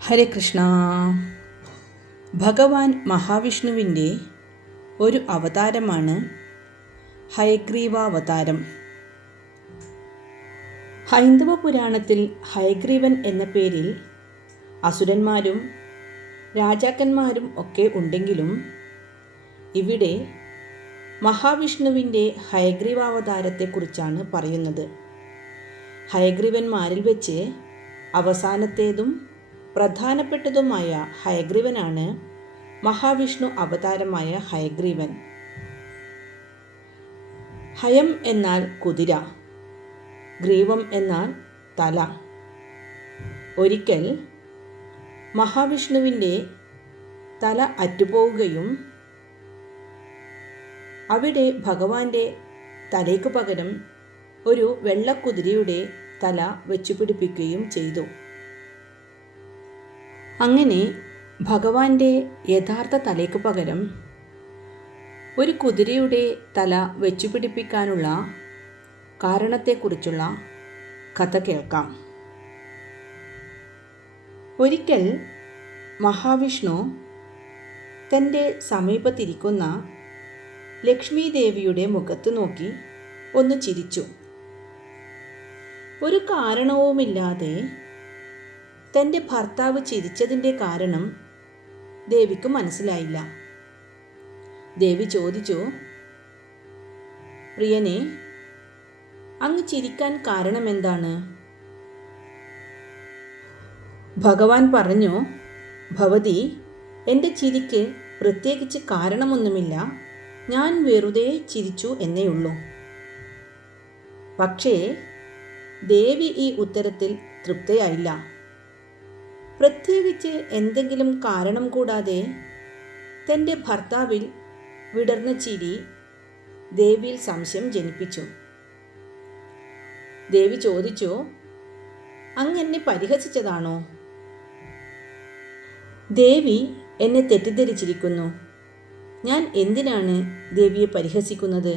ഹരേ കൃഷ്ണ. ഭഗവാൻ മഹാവിഷ്ണുവിന്റെ ഒരു അവതാരമാണ് ഹയഗ്രീവാവതാരം. ഹൈന്ദവ പുരാണത്തിൽ ഹയഗ്രീവൻ എന്ന പേരിൽ അസുരന്മാരും രാജാക്കന്മാരും ഒക്കെ ഉണ്ടെങ്കിലും ഇവിടെ മഹാവിഷ്ണുവിന്റെ ഹയഗ്രീവാവതാരത്തെക്കുറിച്ചാണ് പറയുന്നത്. ഹയഗ്രീവന്മാരിൽ വെച്ച് അവസാനത്തേതും പ്രധാനപ്പെട്ടതുമായ ഹയഗ്രീവനാണ് മഹാവിഷ്ണു അവതാരമായ ഹയഗ്രീവൻ. ഹയം എന്നാൽ കുതിര ഗ്രീവം എന്നാൽ തല. ഒരിക്കൽ മഹാവിഷ്ണുവിന്റെ തല അറ്റുപോവുകയും അവിടെ ഭഗവാന്റെ തലയ്ക്ക് പകരം ഒരു വെള്ളക്കുതിരയുടെ തല വെച്ചുപിടിപ്പിക്കുകയും ചെയ്തു. അങ്ങനെ ഭഗവാന്റെ യഥാർത്ഥ തലയ്ക്ക് പകരം ഒരു കുതിരയുടെ തല വെച്ചുപിടിപ്പിക്കാനുള്ള കാരണത്തെക്കുറിച്ചുള്ള കഥ കേൾക്കാം. ഒരിക്കൽ മഹാവിഷ്ണു തന്റെ സമീപത്തിരിക്കുന്ന ലക്ഷ്മി ദേവിയുടെ മുഖത്ത് നോക്കി ഒന്ന് ചിരിച്ചു. ഒരു കാരണവുമില്ലാതെ തന്റെ ഭർത്താവ് ചിരിച്ചതിന്റെ കാരണം ദേവിക്ക് മനസ്സിലായില്ല. ദേവി ചോദിച്ചു പ്രിയനെ അങ്ങ് ചിരിക്കാൻ കാരണമെന്താണ്? ഭഗവാൻ പറഞ്ഞു ഭവതി എന്റെ ചിരിക്ക് പ്രത്യേകിച്ച് കാരണമൊന്നുമില്ല. ഞാൻ വെറുതെ ചിരിച്ചു എന്നേയുള്ളൂ പക്ഷേ ദേവി ഈ ഉത്തരത്തിൽ തൃപ്തയായില്ല. പ്രത്യേകിച്ച് എന്തെങ്കിലും കാരണം കൂടാതെ തന്റെ ഭർത്താവിൽ വിടർന്ന ചിരി ദേവിയിൽ സംശയം ജനിപ്പിച്ചു. ദേവി ചോദിച്ചു അങ്ങ് എന്നെ പരിഹസിച്ചതാണോ? ദേവി എന്നെ തെറ്റിദ്ധരിച്ചിരിക്കുന്നു. ഞാൻ എന്തിനാണ് ദേവിയെ പരിഹസിക്കുന്നത്?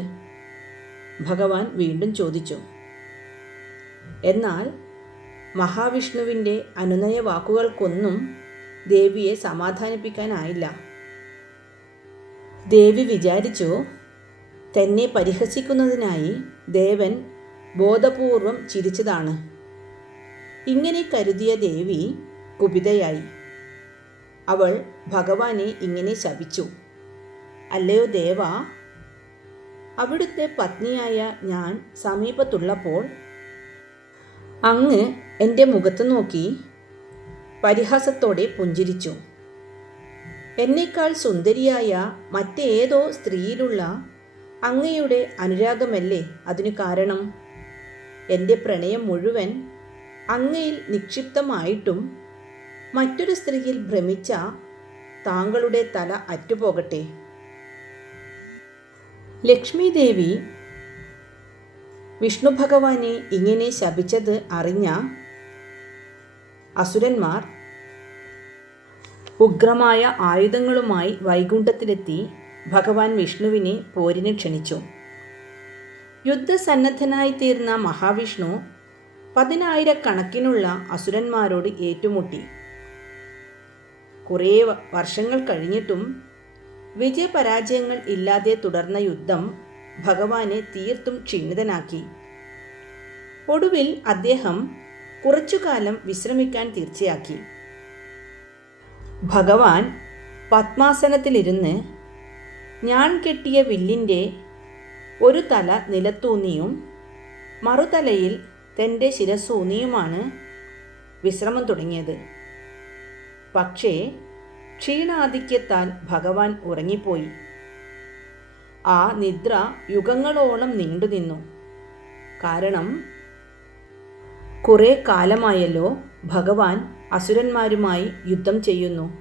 ഭഗവാൻ വീണ്ടും ചോദിച്ചു. എന്നാൽ മഹാവിഷ്ണുവിന്റെ അനുനയ വാക്കുകൾക്കൊന്നും ദേവിയെ സമാധാനിപ്പിക്കാനായില്ല. ദേവി വിചാരിച്ചു തന്നെ പരിഹസിക്കുന്നതിനായി ദേവൻ ബോധപൂർവം ചിരിച്ചതാണ്. ഇങ്ങനെ കരുതിയ ദേവി കുപിതയായി. അവൾ ഭഗവാനെ ഇങ്ങനെ ശപിച്ചു അല്ലയോ ദേവ അവിടുത്തെ പത്നിയായ ഞാൻ സമീപത്തുള്ളപ്പോൾ അങ്ങ് എന്റെ മുഖത്ത് നോക്കി പരിഹാസത്തോടെ പുഞ്ചിരിച്ചു. എന്നേക്കാൾ സുന്ദരിയായ മറ്റേതോ സ്ത്രീയിലുള്ള അങ്ങയുടെ അനുരാഗമല്ലേ അതിനു കാരണം? എന്റെ പ്രണയം മുഴുവൻ അങ്ങയിൽ നിക്ഷിപ്തമായിട്ടും മറ്റൊരു സ്ത്രീയിൽ ഭ്രമിച്ച താങ്കളുടെ തല അറ്റുപോകട്ടെ. ലക്ഷ്മി ദേവി വിഷ്ണു ഭഗവാനെ ഇങ്ങനെ ശപിച്ചത് അറിഞ്ഞ അസുരന്മാർ ഉഗ്രമായ ആയുധങ്ങളുമായി വൈകുണ്ഠത്തിലെത്തി ഭഗവാൻ വിഷ്ണുവിനെ പോരിന് ക്ഷണിച്ചു. യുദ്ധസന്നദ്ധനായി തീർന്ന മഹാവിഷ്ണു പതിനായിരക്കണക്കിനുള്ള അസുരന്മാരോട് ഏറ്റുമുട്ടി. കുറേ വർഷങ്ങൾ കഴിഞ്ഞിട്ടും വിജയപരാജയങ്ങൾ ഇല്ലാതെ തുടർന്ന യുദ്ധം ഭഗവാനെ തീർത്തും ക്ഷീണിതനാക്കി. ഒടുവിൽ അദ്ദേഹം കുറച്ചുകാലം വിശ്രമിക്കാൻ തീർച്ചയാക്കി. ഭഗവാൻ പത്മാസനത്തിലിരുന്ന് ഞാൻ കെട്ടിയ വില്ലിന്റെ ഒരു തല നിലത്തൂന്നിയും മറുതലയിൽ തന്റെ ശിരസൂന്നിയുമാണ് വിശ്രമം തുടങ്ങിയത്. പക്ഷേ ക്ഷീണാധിക്യത്താൽ ഭഗവാൻ ഉറങ്ങിപ്പോയി. ആ നിദ്ര യുഗങ്ങളോളം നീണ്ടു നിന്നു. കാരണം കുറേ കാലമായല്ലോ ഭഗവാൻ അസുരന്മാരുമായി യുദ്ധം ചെയ്യുന്നു.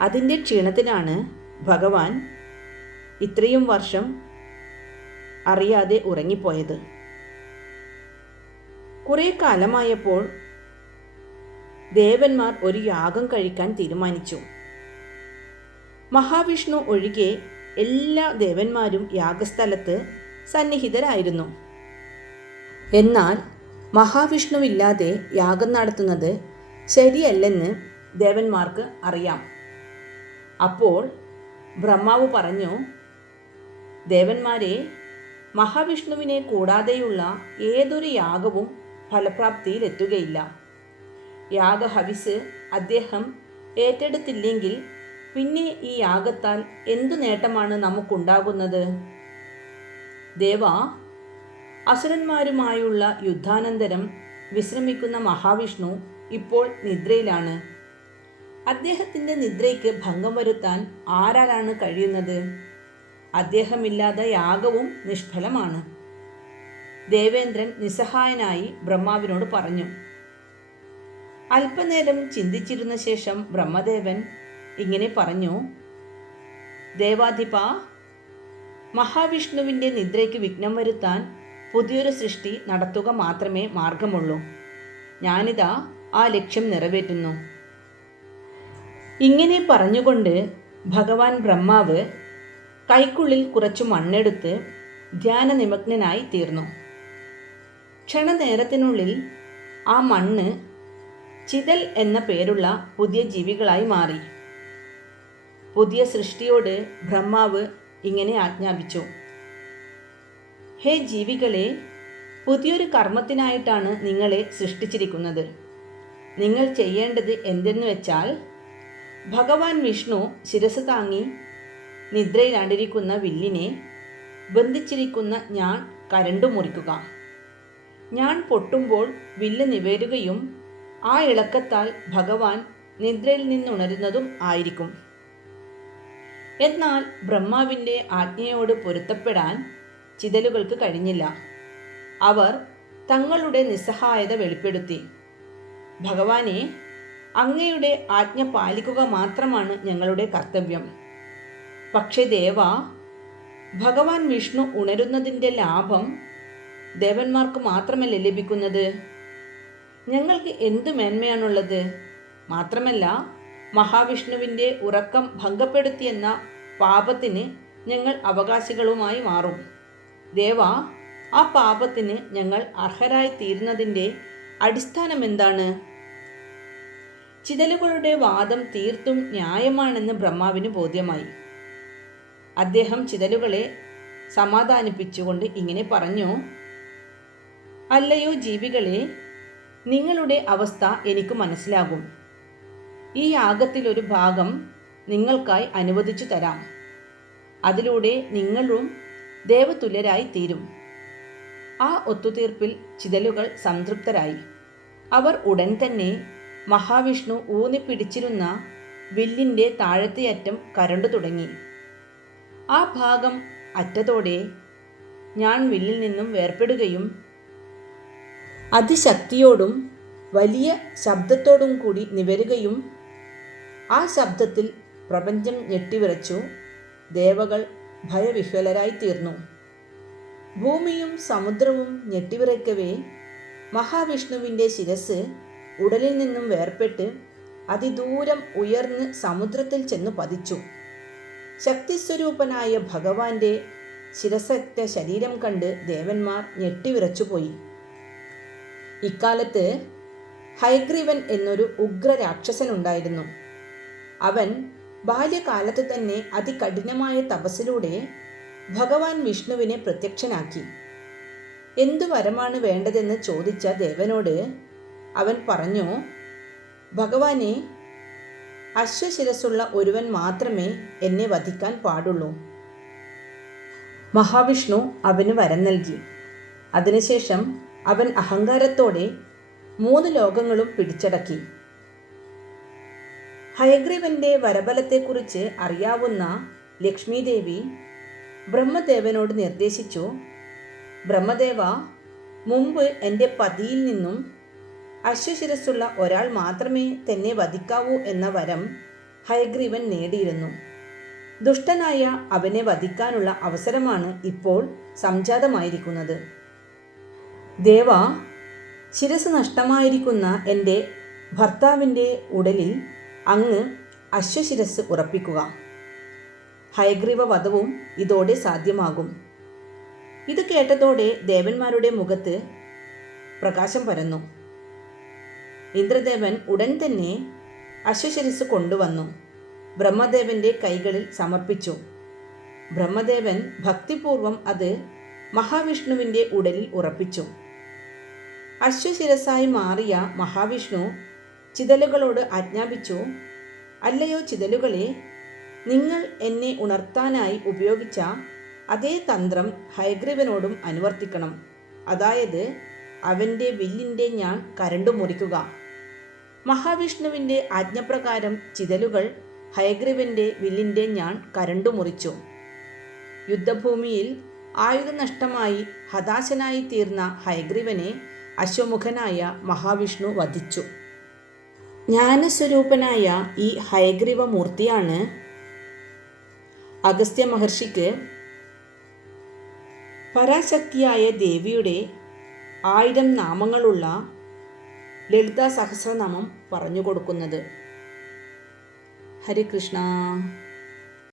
അതിന്റെ ക്ഷീണത്തിനാണ് ഭഗവാൻ ഇത്രയും വർഷം അറിയാതെ ഉറങ്ങിപ്പോയത്. കുറേ കാലമായപ്പോൾ ദേവന്മാർ ഒരു യാഗം കഴിക്കാൻ തീരുമാനിച്ചു. മഹാവിഷ്ണു ഒഴികെ എല്ലാ ദേവന്മാരും യാഗസ്ഥലത്ത് സന്നിഹിതരായിരുന്നു. എന്നാൽ മഹാവിഷ്ണുവില്ലാതെ യാഗം നടത്തുന്നത് ശരിയല്ലെന്ന് ദേവന്മാർക്ക് അറിയാം. അപ്പോൾ ബ്രഹ്മാവ് പറഞ്ഞു ദേവന്മാരെ മഹാവിഷ്ണുവിനെ കൂടാതെയുള്ള ഏതൊരു യാഗവും ഫലപ്രാപ്തിയിലെത്തുകയില്ല യാഗഹവിസ് അദ്ദേഹം ഏറ്റെടുത്തില്ലെങ്കിൽ പിന്നെ ഈ യാഗത്താൽ എന്തു നേട്ടമാണ് നമുക്കുണ്ടാകുന്നത്? ദേവ അസുരന്മാരുമായുള്ള യുദ്ധാനന്തരം വിശ്രമിക്കുന്ന മഹാവിഷ്ണു ഇപ്പോൾ നിദ്രയിലാണ്. അദ്ദേഹത്തിന്റെ നിദ്രയ്ക്ക് ഭംഗം വരുത്താൻ ആരാലാണ് കഴിയുന്നത്? അദ്ദേഹമില്ലാതെ യാഗവും നിഷ്ഫലമാണ്. ദേവേന്ദ്രൻ നിസ്സഹായനായി ബ്രഹ്മാവിനോട് പറഞ്ഞു. അല്പനേരം ചിന്തിച്ചിരുന്ന ശേഷം ബ്രഹ്മദേവൻ ഇങ്ങനെ പറഞ്ഞു ദേവാധിപ മഹാവിഷ്ണുവിന്റെ നിദ്രയ്ക്ക് വിഘ്നം വരുത്താൻ പുതിയൊരു സൃഷ്ടി നടത്തുക മാത്രമേ മാർഗമുള്ളൂ. ഞാനിതാ ആ ലക്ഷ്യം നിറവേറ്റുന്നു. ഇങ്ങനെ പറഞ്ഞുകൊണ്ട് ഭഗവാൻ ബ്രഹ്മാവ് കൈക്കുള്ളിൽ കുറച്ചു മണ്ണെടുത്ത് ധ്യാന ധ്യാനനിമഗ്നനായി തീർന്നു. ക്ഷണനേരത്തിനുള്ളിൽ ആ മണ്ണ് ചിതൽ എന്ന പേരുള്ള പുതിയ ജീവികളായി മാറി. പുതിയ സൃഷ്ടിയോട് ബ്രഹ്മാവ് ഇങ്ങനെ ആജ്ഞാപിച്ചു. ഹേ ജീവികളെ പുതിയൊരു കർമ്മത്തിനായിട്ടാണ് നിങ്ങളെ സൃഷ്ടിച്ചിരിക്കുന്നത്. നിങ്ങൾ ചെയ്യേണ്ടത് എന്തെന്ന് വെച്ചാൽ ഭഗവാൻ വിഷ്ണു ശിരസ് താങ്ങി നിദ്രയിലാണ്ടിരിക്കുന്ന വില്ലിനെ ബന്ധിച്ചിരിക്കുന്ന ഞാൻ കരണ്ടു മുറിക്കുക. ഞാൻ പൊട്ടുമ്പോൾ വില്ല് നിവേരുകയും ആ ഇളക്കത്താൽ ഭഗവാൻ നിദ്രയിൽ നിന്നുണരുന്നതും ആയിരിക്കും. എന്നാൽ ബ്രഹ്മാവിന്റെ ആജ്ഞയോട് പൊരുത്തപ്പെടാൻ ചിതലുകൾക്ക് കഴിഞ്ഞില്ല. അവർ തങ്ങളുടെ നിസ്സഹായത വെളിപ്പെടുത്തി. ഭഗവാനെ അങ്ങയുടെ ആജ്ഞ പാലിക്കുക മാത്രമാണ് ഞങ്ങളുടെ കർത്തവ്യം. പക്ഷേ ദേവ ഭഗവാൻ വിഷ്ണു ഉണരുന്നതിന്റെ ലാഭം ദേവന്മാർക്ക് മാത്രമല്ല ലഭിക്കുന്നത്? ഞങ്ങൾക്ക് എന്ത് മേന്മയാണുള്ളത്? മാത്രമല്ല മഹാവിഷ്ണുവിന്റെ ഉറക്കം ഭംഗപ്പെടുത്തിയെന്ന പാപത്തിന് ഞങ്ങൾ അവകാശികളുമായി മാറും. ദേവ ആ പാപത്തിന് ഞങ്ങൾ അർഹരായി തീരുന്നതിന്റെ അടിസ്ഥാനം എന്താണ് ചിതലുകളുടെ വാദം തീർത്തും ന്യായമാണെന്ന് ബ്രഹ്മാവിന് ബോധ്യമായി. അദ്ദേഹം ചിതലുകളെ സമാധാനിപ്പിച്ചുകൊണ്ട് ഇങ്ങനെ പറഞ്ഞു അല്ലയോ ജീവികളെ നിങ്ങളുടെ അവസ്ഥ എനിക്ക് മനസ്സിലാകും. ഈ യാഗത്തിലൊരു ഭാഗം നിങ്ങൾക്കായി അനുവദിച്ചു തരാം. അതിലൂടെ നിങ്ങളും ദേവതുല്യരായി തീരും. ആ ഒത്തുതീർപ്പിൽ ചിതലുകൾ സംതൃപ്തരായി. അവർ ഉടൻ തന്നെ മഹാവിഷ്ണു ഊന്നിപ്പിടിച്ചിരുന്ന വില്ലിന്റെ താഴത്തെ അറ്റം കരണ്ടു തുടങ്ങി. ആ ഭാഗം അറ്റത്തോടെ ഞാൻ വില്ലിൽ നിന്നും വേർപ്പെടുകയും അതിശക്തിയോടും വലിയ ശബ്ദത്തോടും കൂടി നിവരുകയും ആ ശബ്ദത്തിൽ പ്രപഞ്ചം ഞെട്ടിവിറച്ചു. ദേവകൾ ഭയവിഹ്വലരായി തീർന്നു ഭൂമിയും സമുദ്രവും ഞെട്ടിവിറയ്ക്കവേ മഹാവിഷ്ണുവിന്റെ ശിരസ് ഉടലിൽ നിന്നും വേർപെട്ട് അതിദൂരം ഉയർന്ന് സമുദ്രത്തിൽ ചെന്നു പതിച്ചു. ശക്തിസ്വരൂപനായ ഭഗവാന്റെ ശിരസറ്റ ശരീരം കണ്ട് ദേവന്മാർ ഞെട്ടിവിറച്ചുപോയി. ഇക്കാലത്ത് ഹൈഗ്രീവൻ എന്നൊരു ഉഗ്ര രാക്ഷസനുണ്ടായിരുന്നു. അവൻ ബാല്യകാലത്ത് തന്നെ അതികഠിനമായ തപസ്സിലൂടെ ഭഗവാൻ വിഷ്ണുവിനെ പ്രത്യക്ഷനാക്കി. എന്തു വരമാണ് വേണ്ടതെന്ന് ചോദിച്ച ദേവനോട് അവൻ പറഞ്ഞു ഭഗവാനെ അശ്വശിരസുള്ള ഒരുവൻ മാത്രമേ എന്നെ വധിക്കാൻ പാടുള്ളൂ. മഹാവിഷ്ണു അവന് വരം നൽകി. അതിനുശേഷം അവൻ അഹങ്കാരത്തോടെ മൂന്ന് ലോകങ്ങളും പിടിച്ചടക്കി. ഹയഗ്രീവന്റെ വരബലത്തെക്കുറിച്ച് അറിയാവുന്ന ലക്ഷ്മീദേവി ബ്രഹ്മദേവനോട് നിർദ്ദേശിച്ചു ബ്രഹ്മദേവ മുമ്പ് എന്റെ പതിയിൽ നിന്നും അശ്വശിരസ്സുള്ള ഒരാൾ മാത്രമേ തന്നെ വധിക്കാവൂ എന്ന വരം ഹയഗ്രീവൻ നേടിയിരുന്നു. ദുഷ്ടനായ അവനെ വധിക്കാനുള്ള അവസരമാണ് ഇപ്പോൾ സംജാതമായിരിക്കുന്നത്. ദേവ ശിരസ് നഷ്ടമായിരിക്കുന്ന എന്റെ ഭർത്താവിന്റെ ഉടലിൽ അങ്ങ് അശ്വശിരസ് ഉറപ്പിക്കുക. ഹയഗ്രീവ വധവും ഇതോടെ സാധ്യമാകും. ഇത് കേട്ടതോടെ ദേവന്മാരുടെ മുഖത്ത് പ്രകാശം പരന്നു. ഇന്ദ്രദേവൻ ഉടൻ തന്നെ അശ്വശിരസ് കൊണ്ടുവന്നു. ബ്രഹ്മദേവന്റെ കൈകളിൽ സമർപ്പിച്ചു. ബ്രഹ്മദേവൻ ഭക്തിപൂർവം അത് മഹാവിഷ്ണുവിന്റെ ഉടലിൽ ഉറപ്പിച്ചു. അശ്വശിരസായി മാറിയ മഹാവിഷ്ണു ചിതലുകളോട് ആജ്ഞാപിച്ചു അല്ലയോ ചിതലുകളെ നിങ്ങൾ എന്നെ ഉണർത്താനായി ഉപയോഗിച്ച അതേ തന്ത്രം ഹൈഗ്രീവനോടും അനുവർത്തിക്കണം. അതായത് അവന്റെ വില്ലിന്റെ ഞാൻ കരണ്ടു മുറിക്കുക. മഹാവിഷ്ണുവിന്റെ ആജ്ഞപ്രകാരം ചിതലുകൾ ഹയഗ്രീവന്റെ വില്ലിന്റെ ഞാൻ കരണ്ടു മുറിച്ചു. യുദ്ധഭൂമിയിൽ ആയുധനഷ്ടമായി ഹതാശനായി തീർന്ന ഹയഗ്രീവനെ അശ്വമുഖനായ മഹാവിഷ്ണു വധിച്ചു. ജ്ഞാനസ്വരൂപനായ ഈ ഹയഗ്രീവ മൂർത്തിയാണ് അഗസ്ത്യ മഹർഷിക്ക് പരാശക്തിയായ ദേവിയുടെ ആയിരം നാമങ്ങളുള്ള ലളിതാ സഹസ്രനാമം പറഞ്ഞു കൊടുക്കുന്നത്. ഹരികൃഷ്ണ